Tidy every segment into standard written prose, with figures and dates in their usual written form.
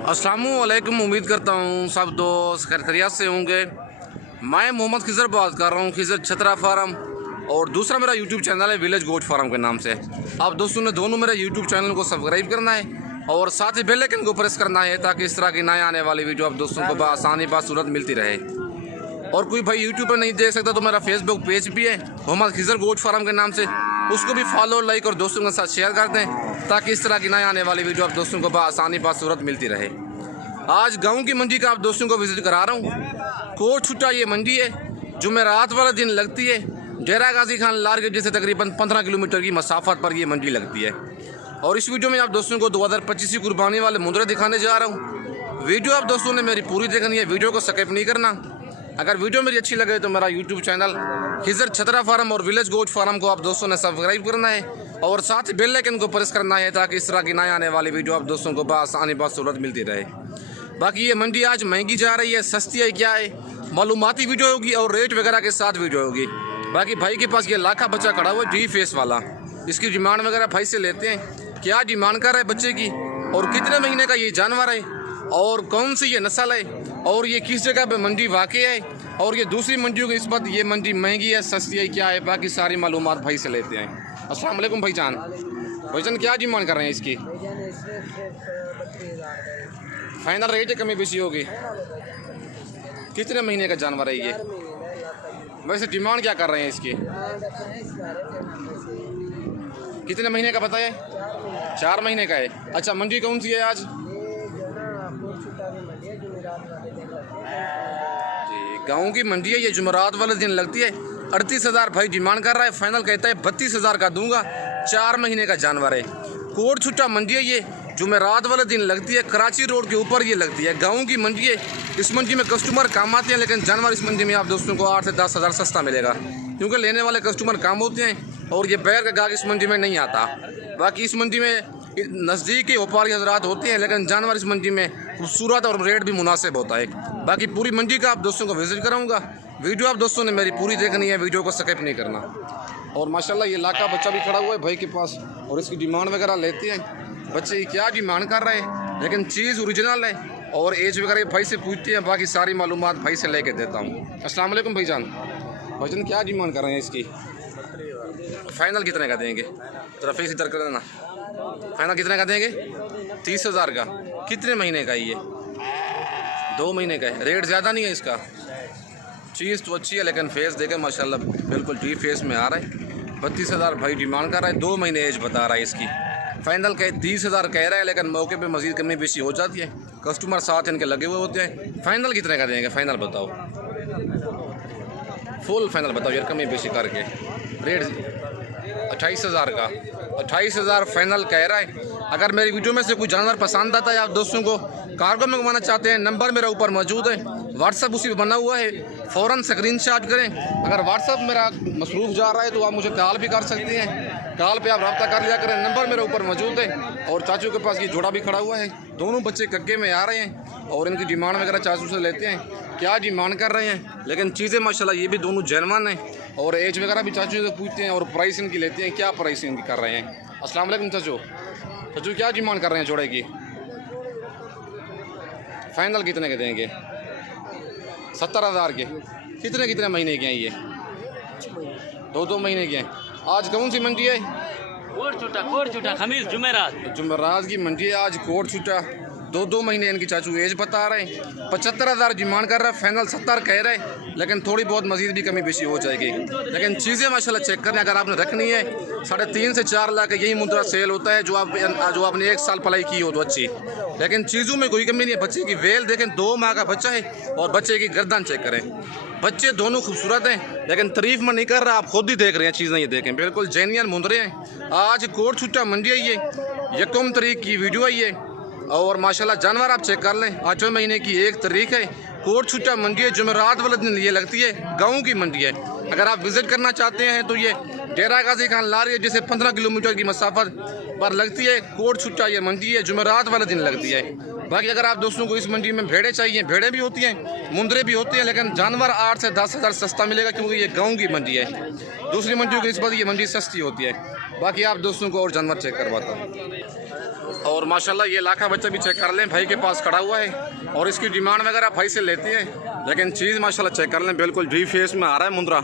अस्सलामुअलैकुम। उम्मीद करता हूँ सब दोस्त खैरियत से होंगे। मैं मोहम्मद खिज़र बात कर रहा हूँ, खिज़र छतरा फार्म, और दूसरा मेरा यूट्यूब चैनल है विलेज गोट फार्म के नाम से। आप दोस्तों ने दोनों मेरे यूट्यूब चैनल को सब्सक्राइब करना है और साथ ही बेल आइकन को प्रेस करना है ताकि इस तरह की नए आने वाली वीडियो आप दोस्तों को आसानी बासूरत मिलती रहे। और कोई भाई यूट्यूब पर नहीं देख सकता तो मेरा फेसबुक पेज भी है मोहम्मद खिज़र गोट फार्म के नाम से, उसको भी फॉलो, लाइक और दोस्तों के साथ शेयर कर दें ताकि इस तरह की नए आने वाली वीडियो आप दोस्तों को आसानी बासूरत मिलती रहे। आज गांव की मंडी का आप दोस्तों को विजिट करा रहा हूँ। कोट छुट्टा ये मंडी है, जुमेरात वाला दिन लगती है। डेरा गाजी खान लारगेट से तकरीबन 15 किलोमीटर की मसाफत पर ये मंडी लगती है। और इस वीडियो में आप दोस्तों को 2025 की कुर्बानी वाले मुंदरे दिखाने जा रहा हूँ। वीडियो आप दोस्तों ने मेरी पूरी देखनी है, वीडियो को स्किप नहीं करना। अगर वीडियो मेरी अच्छी लगे तो मेरा यूट्यूब चैनल खिज़र छतरा फार्म और विलेज गोट फार्म को आप दोस्तों ने सब्सक्राइब करना है और साथ ही बेल आइकन को प्रेस करना है ताकि इस तरह की नए आने वाली वीडियो आप दोस्तों को आसानी बासूरत मिलती रहे। बाकी ये मंडी आज महंगी जा रही है, सस्ती है, क्या है, मालूमाती वीडियो होगी और रेट वगैरह के साथ वीडियो होगी। बाकी भाई के पास ये लाखा बच्चा खड़ा हुआ है डी फेस वाला, इसकी डिमांड वगैरह भाई से लेते हैं। क्या डिमांड कर रहा है बच्चे की और कितने महीने का ये जानवर है और कौन सी ये नस्ल है और ये किस जगह पे मंडी वाक़ई है और ये दूसरी मंडियों की निस्बत ये मंडी महंगी है, सस्ती है, क्या है, बाकी सारी मालूमात भाई से लेते हैं। अस्सलाम वालेकुम भाईजान। भाईजान क्या डिमांड कर रहे हैं इसकी? फाइनल रेट है, कमी बेशी होगी? कितने महीने का जानवर है ये? वैसे डिमांड क्या कर रहे हैं इसकी? कितने महीने का बताए? 4 महीने का है। अच्छा, मंडी कौन सी है आज? गाँव की मंडी है, ये जुमेरात वाले दिन लगती है। 38,000 भाई डिमांड कर रहा है, फाइनल कहता है 32,000 का दूंगा। 4 महीने का जानवर है। कोट छुट्टा मंडी है, ये जुमेरात वाले दिन लगती है। कराची रोड के ऊपर ये लगती है, गाँव की मंडी है। इस मंडी में कस्टमर कम आते हैं लेकिन जानवर इस मंडी में आप दोस्तों को 8 से 10,000 सस्ता मिलेगा क्योंकि लेने वाले कस्टमर कम होते हैं और ये बैर का गाहक इस मंडी में नहीं आता। बाकी इस मंडी में नज़दीक के व्यापारी हजरात होते हैं लेकिन जानवर इस मंडी में खूबसूरत और रेट भी मुनासिब होता है। बाकी पूरी मंडी का आप दोस्तों को विजिट कराऊंगा। वीडियो आप दोस्तों ने मेरी पूरी देखनी है, वीडियो को स्किप नहीं करना। और माशाल्लाह ये लाखा बच्चा भी खड़ा हुआ है भाई के पास और इसकी डिमांड वगैरह लेते हैं। बच्चे की क्या डिमांड कर रहे हैं लेकिन चीज़ ओरिजिनल है और एज वगैरह भाई से पूछते हैं, बाकी सारी मालूमात भाई से लेके देता हूँ। अस्सलाम वालेकुम भाईजान। भाईजान क्या डिमांड कर रहे हैं इसकी? फाइनल कितने का देंगे? तो रफ़ी इधर कर देना। फाइनल कितने का देंगे? 30,000 का। कितने महीने का ये? 2 महीने का है। रेट ज़्यादा नहीं है इसका? चीज़ तो अच्छी है लेकिन फेस देखे माशाल्लाह बिल्कुल डी फेस में आ रहा है। 32,000 भाई डिमांड कर रहा है, 2 महीने एज बता रहा है इसकी। फाइनल कहे 30,000 कह रहा है लेकिन मौके पे मज़ीद कमी बेशी हो जाती है, कस्टमर साथ इनके लगे हुए होते हैं। फाइनल कितने का देंगे? फाइनल बताओ, फुल फाइनल बताओ यार, कमी बेशी करके। रेट 28,000 का। 28,000 फाइनल कह रहा है। अगर मेरी वीडियो में से कोई जानवर पसंद आता है, आप दोस्तों को कार्गो में मंगवाना चाहते हैं, नंबर मेरा ऊपर मौजूद है, व्हाट्सअप उसी पर बना हुआ है, फ़ौरन स्क्रीनशॉट करें। अगर व्हाट्सअप मेरा मसरूफ़ जा रहा है तो आप मुझे कॉल भी कर सकते हैं, कॉल पे आप रब्ता कर लिया करें, नंबर मेरे ऊपर मौजूद है। और चाचू के पास ये जोड़ा भी खड़ा हुआ है, दोनों बच्चे कक्के में आ रहे हैं और इनकी डिमांड वगैरह चाचू से लेते हैं क्या डिमांड कर रहे हैं, लेकिन चीज़ें माशाल्लाह ये भी दोनों जेनवन हैं और एज वगैरह भी चाचू से पूछते हैं और प्राइस इनकी लेते हैं, क्या प्राइस इनकी कर रहे हैं। अस्सलाम वालेकुम चाचू। चाचू क्या डिमांड कर रहे हैं जोड़े की? फाइनल कितने के देंगे? 70,000 के। कितने महीने के हैं ये? 2 महीने के हैं। आज कौन सी मंडी है? कोट छुट्टा खमीस जुमेरात की मंडी है आज। कोट छुट्टा 2 महीने इनकी चाचू एज बता रहे हैं। 75,000 डिमांड कर रहा है, फाइनल 70 कह रहे हैं लेकिन थोड़ी बहुत मजीद भी कमी बेशी हो जाएगी। लेकिन चीज़ें माशाल्लाह चेक करने अगर आपने रखनी है 3.5 से 4 लाख यही मुद्रा सेल होता है जो आपने 1 साल पलाई की हो तो अच्छी। लेकिन चीज़ों में कोई कमी नहीं है। बच्चे की वेल देखें, 2 माह का बच्चा है और बच्चे की गर्दन चेक करें। बच्चे दोनों खूबसूरत हैं लेकिन तारीफ में नहीं कर रहा, आप खुद ही देख रहे हैं चीज़ें, ये देखें बिल्कुल जेन्युइन मुंदरे हैं। आज कोट छुट्टा मंडी है, ये 1 तारीख की वीडियो है ये। और माशाल्लाह जानवर आप चेक कर लें, 8वें महीने की 1 तारीख है। कोट छुट्टा मंडी है, जुमेरात वाले दिन ये लगती है, गाँव की मंडी है। अगर आप विज़िट करना चाहते हैं तो ये डेरा गाजी खान लारगेट जैसे 15 किलोमीटर की मसाफत पर लगती है। कोट छुट्टा ये मंडी है, जुमेरात वाले दिन लगती है। बाकी अगर आप दोस्तों को इस मंडी में भेड़ें चाहिए, भेड़ें भी होती हैं, मुंदरे भी होते हैं, लेकिन जानवर 8 से 10,000 सस्ता मिलेगा क्योंकि ये गाँव की मंडी है। दूसरी मंडियों की निस्बत ये मंडी सस्ती होती है। बाकी आप दोस्तों को और जानवर चेक करवाता हूँ। और माशाल्लाह ये लाखा बच्चा भी चेक कर लें, भाई के पास खड़ा हुआ है और इसकी डिमांड वगैरह भाई से लेती है, लेकिन चीज़ माशाल्लाह चेक कर लें बिल्कुल डी फेस में आ रहा है मुंद्रा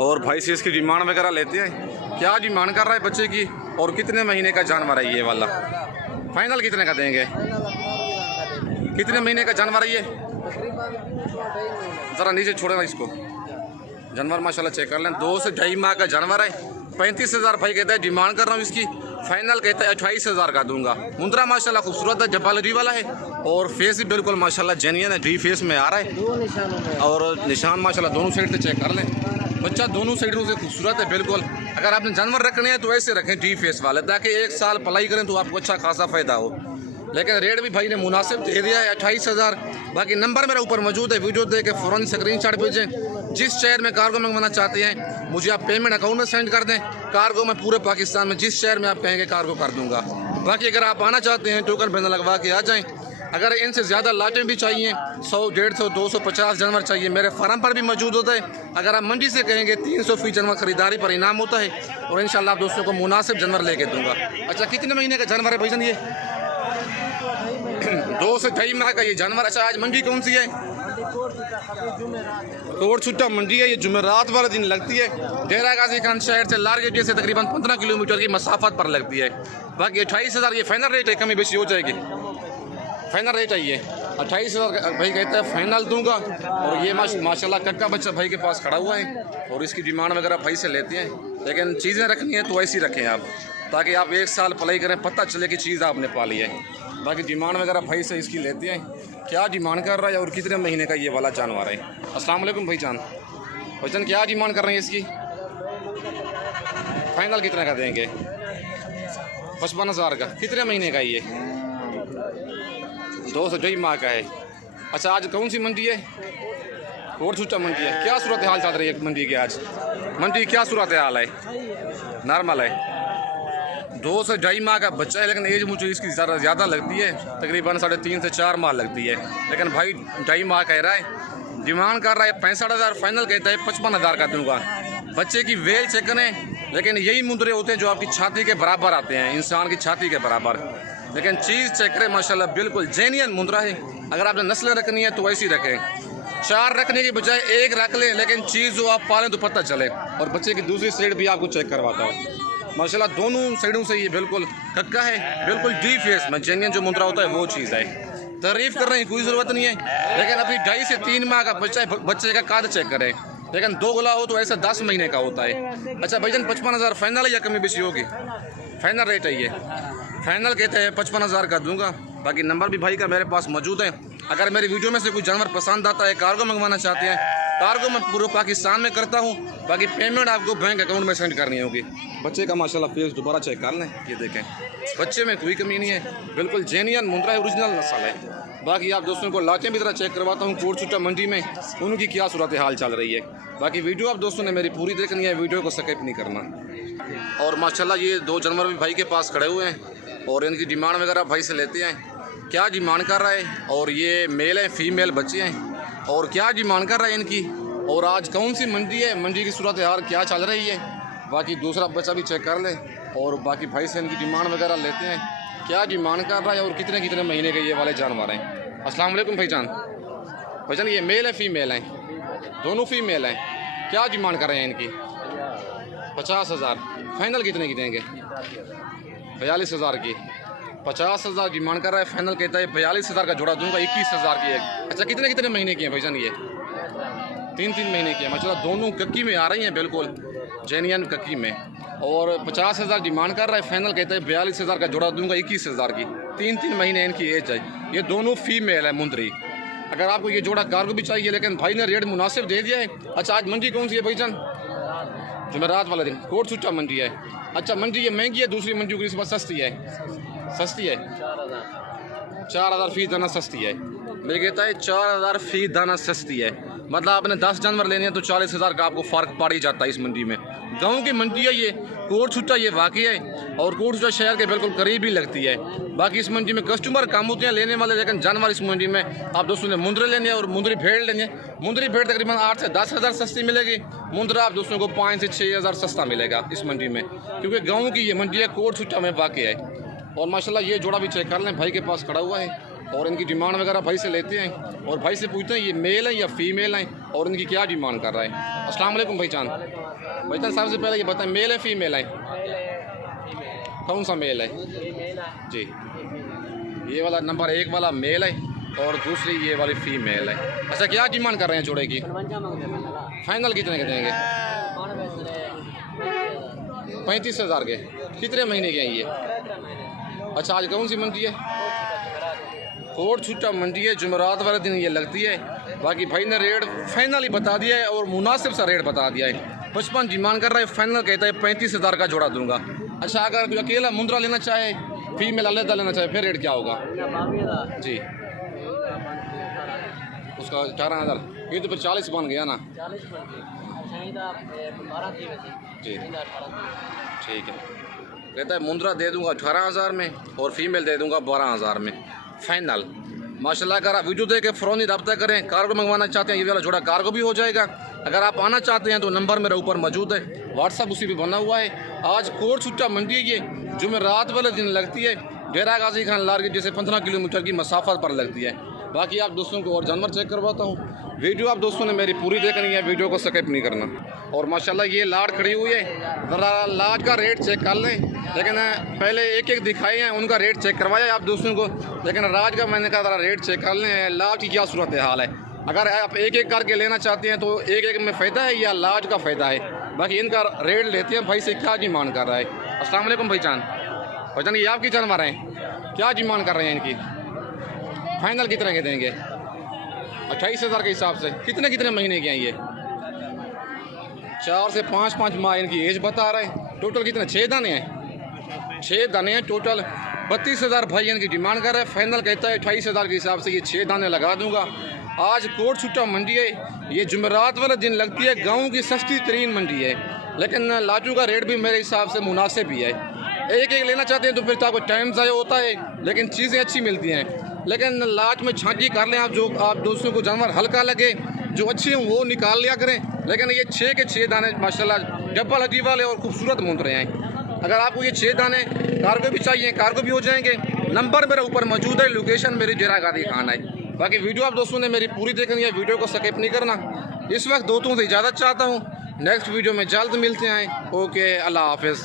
और भाई से इसकी डिमांड वगैरह लेते हैं। क्या डिमांड कर रहा है बच्चे की और कितने महीने का जानवर है ये वाला, फाइनल कितने का देंगे, कितने महीने का जानवर है ये, ज़रा नीचे छोड़े ना इसको। जानवर माशाल्लाह चेक कर लें, 2 से 2.5 माह का जानवर है। 35,000 भाई कहता है डिमांड कर रहा हूँ इसकी, फाइनल कहता है 28,000 का दूंगा। मुंद्रा माशाल्लाह खूबसूरत है, जबालरी वाला है और फेस भी बिल्कुल माशाल्लाह जेन्युइन है, डी फेस में आ रहा है और निशान माशाल्लाह दोनों साइड से चेक कर लें। बच्चा दोनों साइडों से खूबसूरत है बिल्कुल। अगर आपने जानवर रखने हैं तो ऐसे रखें डी फेस वाले, ताकि 1 साल पलाई करें तो आपको अच्छा खासा फ़ायदा हो। लेकिन रेट भी भाई ने मुनासिब दे दिया है 28,000। बाकी नंबर मेरा ऊपर मौजूद है, वीडियो दे के फ़ौरन स्क्रीनशॉट भेजें। जिस शहर में कार्गो मंगवाना चाहते हैं मुझे आप पेमेंट अकाउंट में सेंड कर दें, कार्गो में पूरे पाकिस्तान में जिस शहर में आप कहेंगे कार्गो कर दूंगा। बाकी अगर आप आना चाहते हैं टोकन पैन लगवा के आ जाएँ। अगर इनसे ज़्यादा लाटें भी चाहिए, 100, 150, 250 जानवर चाहिए, मेरे फार्म पर भी मौजूद होता है। अगर आप मंडी से कहेंगे 300 फी जानवर खरीदारी पर इनाम होता है और इंशाल्लाह आप दोस्तों को मुनासिब जानवर लेके दूंगा। अच्छा कितने महीने का जानवर है भाईजान ये? 2 से 2.5 माह का ये जानवर। अच्छा आज मंडी कौन सी है? कोट छुट्टा मंडी है, ये जुमेरात वाले दिन लगती है। डेरा गाजी खान शहर से लारगेटिया से तकरीबन 15 किलोमीटर की मसाफत पर लगती है। बाकी 28,000 ये फाइनल रेट है, कमी बेशी हो जाएगी, फाइनल रेट है ये 28,000 भाई कहता है फाइनल दूंगा। और ये माशाल्लाह कक्का बच्चा भाई के पास खड़ा हुआ है और इसकी डिमांड वगैरह भाई से लेते हैं। लेकिन चीज़ें रखनी है तो ऐसी रखें आप, ताकि आप 1 साल पलाई करें, पता चले कि चीज़ आपने पाली है। बाकी डिमांड वगैरह भाई से इसकी लेते हैं, क्या डिमांड कर रहा है और कितने महीने का ये वाला जानवर है। अस्सलाम वालेकुम भाईजान, भाईजान क्या डिमांड कर रहे हैं इसकी, फाइनल कितने का देंगे? 55,000 का। कितने महीने का ये? 2 से 2.5 माह का है। अच्छा आज कौन सी मंडी है? कोट छुट्टा मंडी है। क्या सूरत हाल चल रही है मंडी की आज? मंडी क्या सूरत हाल है? नॉर्मल है। 2 से 2.5 माह का बच्चा है, लेकिन एज मुझे इसकी ज़्यादा लगती है, तकरीबन 3.5 से 4 माह लगती है। लेकिन भाई 2.5 माह कह रहा है, डिमांड कर रहा है 65,000, फाइनल कहता है 55,000 का दूंगा। बच्चे की वेल चेक करें, लेकिन यही मुंदरे होते हैं जो आपकी छाती के बराबर आते हैं, इंसान की छाती के बराबर। लेकिन चीज़ चेक करें माशाल्लाह बिल्कुल जेन्युइन मुंदरा है। अगर आपने नस्लें रखनी है तो ऐसी रखें, 4 रखने की बजाय 1 रख लें, लेकिन चीज़ जो आप पालें तो पता चले। और बच्चे की दूसरी साइड भी आपको चेक करवाता हूँ, माशाल्लाह दोनों साइडों से ये बिल्कुल कक्का है, बिल्कुल डी फेस में जेन्युइन जो मुंदरा होता है वो चीज़ है। तारीफ़ करने की कोई ज़रूरत नहीं है, लेकिन अभी 2.5 से 3 माह का बच्चा है, बच्चे का काद चेक करें। लेकिन 2 गोला हो तो ऐसा 10 महीने का होता है। अच्छा भाईजान 55,000 फाइनल है या कमी बेशी होगी? फाइनल रेट है ये, फाइनल कहते हैं 55,000 का दूंगा। बाकी नंबर भी भाई का मेरे पास मौजूद है। अगर मेरी वीडियो में से कोई जानवर पसंद आता है, कार्गो मंगवाना चाहते हैं, कार्गो मैं पूरे पाकिस्तान में करता हूँ। बाकी पेमेंट आपको बैंक अकाउंट में सेंड करनी होगी। बच्चे का माशाल्लाह फेस दोबारा चेक कर लें, ये देखें बच्चे में कोई कमी नहीं है, बिल्कुल जेन्युइन मुंद्रा है, ओरिजिनल नस्ल है। बाकी आप दोस्तों को लाटें भी तरह चेक करवाता हूँ कोट छुट्टा मंडी में, उनकी क्या सूरत हाल चल रही है। बाकी वीडियो आप दोस्तों ने मेरी पूरी देखनी है, वीडियो को स्किप नहीं करना। और माशाल्लाह ये 2 जानवर भी भाई के पास खड़े हुए हैं और इनकी डिमांड वगैरह भाई से लेते हैं, क्या डिमांड कर रहा है। और ये मेल है, फीमेल बच्चे हैं और क्या डिमांड कर रहा है इनकी, और आज कौन सी मंडी है, मंडी की सूरत हाल क्या चल रही है। बाकी दूसरा बच्चा भी चेक कर ले और बाकी भाई से इनकी डिमांड वगैरह लेते हैं, क्या डिमांड कर रहा है और कितने कितने महीने के ये वाले जानवर हैं। अस्सलाम वालेकुम भाईजान, भाईजान ये मेल है फीमेल हैं? दोनों फीमेल हैं। क्या डिमांड कर रहे हैं इनकी? 50,000। फाइनल कितने की देंगे? 42,000 की। 50,000 डिमांड कर रहा है, फाइनल कहता है 42,000 का जोड़ा दूंगा, 21,000 की है। अच्छा कितने कितने महीने की है भाईजान ये? 3-3 महीने की है। माशाल्लाह दोनों कक्की में आ रही हैं, बिल्कुल जेन्युइन कक्की में। और 50,000 डिमांड कर रहा है, फाइनल कहता है 42,000 का जोड़ा दूंगा, 21,000 की। 3-3 महीने इनकी एज है। ये दोनों फीमेल है मुंदरी। अगर आपको ये जोड़ा कार्गो भी चाहिए, लेकिन भाई ने रेट मुनासिब दे दिया है। अच्छा आज मंडी कौन सी है भाईजान? जुमेरात वाला दिन कोट छुट्टा मंडी है। अच्छा मंडी ये महंगी है, दूसरी मंडी की सस्ती है? सस्ती है, 4,000 फी दाना सस्ती है। मैं कहता है 4,000 फी दाना सस्ती है। मतलब आपने 10 जानवर लेने हैं तो 40,000 का आपको फ़र्क पड़ ही जाता है इस मंडी में। गांव की मंडी है ये, कोट छुट्टा ये वाकई है और कोट छुट्टा शहर के बिल्कुल करीब ही लगती है। बाकी इस मंडी में कस्टमर कम होते हैं लेने वाले, लेकिन जानवर इस मंडी में आप दोस्तों ने मुंदरे लेने और मुंदरी भेड़ लेने। मुंदरी भेड़ तकरीबन 8 से 10,000 सस्ती मिलेगी, मुंदरा आप दोस्तों को 5 से 6,000 सस्ता मिलेगा इस मंडी में, क्योंकि गाँव की ये मंडी है, कोट छुट्टा में वाकई है। और माशाल्लाह ये जोड़ा भी चेक कर लें, भाई के पास खड़ा हुआ है और इनकी डिमांड वगैरह भाई से लेते हैं और भाई से पूछते हैं ये मेल है या फीमेल है और इनकी क्या डिमांड कर रहा है। अस्सलाम वालेकुम भाईजान। भाईजान सबसे पहले ये बताएं मेल है फीमेल है? कौन सा मेल है जी? ये वाला नंबर 1 वाला मेल है और दूसरी ये वाली फीमेल है। अच्छा क्या डिमांड कर रहे हैं जोड़े की? फाइनल कितने के देंगे? 35,000 के। कितने महीने के हैं ये? अच्छा आज कौन सी मंडी है? कोट छुट्टा मंडी है, जुमेरात वाले दिन ये लगती है। बाकी भाई ने रेट फाइनल ही बता दिया है और मुनासिब सा रेट बता दिया है। 55 डिमांड कर रहा है, फाइनल कहता है 35,000 का जोड़ा दूंगा। अच्छा अगर कोई अकेला मुंद्रा लेना चाहे, फीमेल अलग लेना चाहे, फिर रेट क्या होगा जी? उसका 18,000। ये तो फिर 40 बन गया ना जी। ठीक है, कहता है मुंद्रा दे दूंगा 18,000 में और फीमेल दे दूंगा 12,000 में फाइनल। माशाल्लाह अगर आप वीडियो देख के फ़ौरन ही रब्ता करें। कार्गो मंगवाना चाहते हैं ये वाला जोड़ा कार्गो भी हो जाएगा। अगर आप आना चाहते हैं तो नंबर मेरा ऊपर मौजूद है, व्हाट्सअप उसी पे बना हुआ है। आज कोट छुट्टा मंडी है, ये जुमेरात वाले दिन लगती है। डेरा गाजी खान लारगी जैसे 15 किलोमीटर की मसाफत पर लगती है। बाकी आप दोस्तों को और जानवर चेक करवाता हूँ। वीडियो आप दोस्तों ने मेरी पूरी देखनी है, वीडियो को स्किप नहीं करना। और माशाल्लाह ये लाट खड़ी हुई है, ज़रा लाट का रेट चेक कर लें। लेकिन पहले एक एक दिखाए हैं, उनका रेट चेक करवाया आप दोस्तों को, लेकिन राज का मैंने कहा ज़रा रेट चेक कर लें लाट की क्या सूरत हाल है। अगर आप एक एक करके लेना चाहते हैं तो एक एक में फ़ायदा है या लाट का फ़ायदा है। बाकी इनका रेट लेते हैं भाई से क्या डिमांड कर रहा है। अस्सलाम वालेकुम भाईजान। भाईजान ये आपकी जानवर हैं, क्या डिमांड कर रहे हैं इनकी? फाइनल कितने के देंगे? 28,000 के हिसाब से। कितने कितने महीने के हैं ये? 4 से 5 माह इनकी एज बता रहे हैं। टोटल कितने? 6 दाने हैं। 6 दाने हैं टोटल। 32,000 भाई इनकी डिमांड कर रहा है। फाइनल कहता है 28,000 के हिसाब से ये 6 दाने लगा दूंगा। आज कोट छुट्टा मंडी है, ये जुमेरात वाले दिन लगती है। गाँव की सस्ती तरीन मंडी है, लेकिन लाटू का रेट भी मेरे हिसाब से मुनासिब ही है। एक एक लेना चाहते हैं तो फिर तो आपको टाइम ज़ाया होता है, लेकिन चीज़ें अच्छी मिलती हैं। लेकिन लाट में छांटी कर लें आप, जो आप दोस्तों को जानवर हल्का लगे, जो अच्छे हों वो निकाल लिया करें। लेकिन ये 6 के 6 दाने माशाल्लाह डबल हड्डी वाले और खूबसूरत मुंद्रे हैं। अगर आपको ये 6 दाने कार्गो भी चाहिए, कार्गो भी हो जाएंगे। नंबर मेरा ऊपर मौजूद है, लोकेशन मेरी डेरा गाजी खान है। बाकी वीडियो आप दोस्तों ने मेरी पूरी देखनी है, वीडियो को स्किप नहीं करना। इस वक्त दोस्तों से इजाज़त चाहता हूँ, नेक्स्ट वीडियो में जल्द मिलते हैं। ओके, अल्लाह हाफिज़।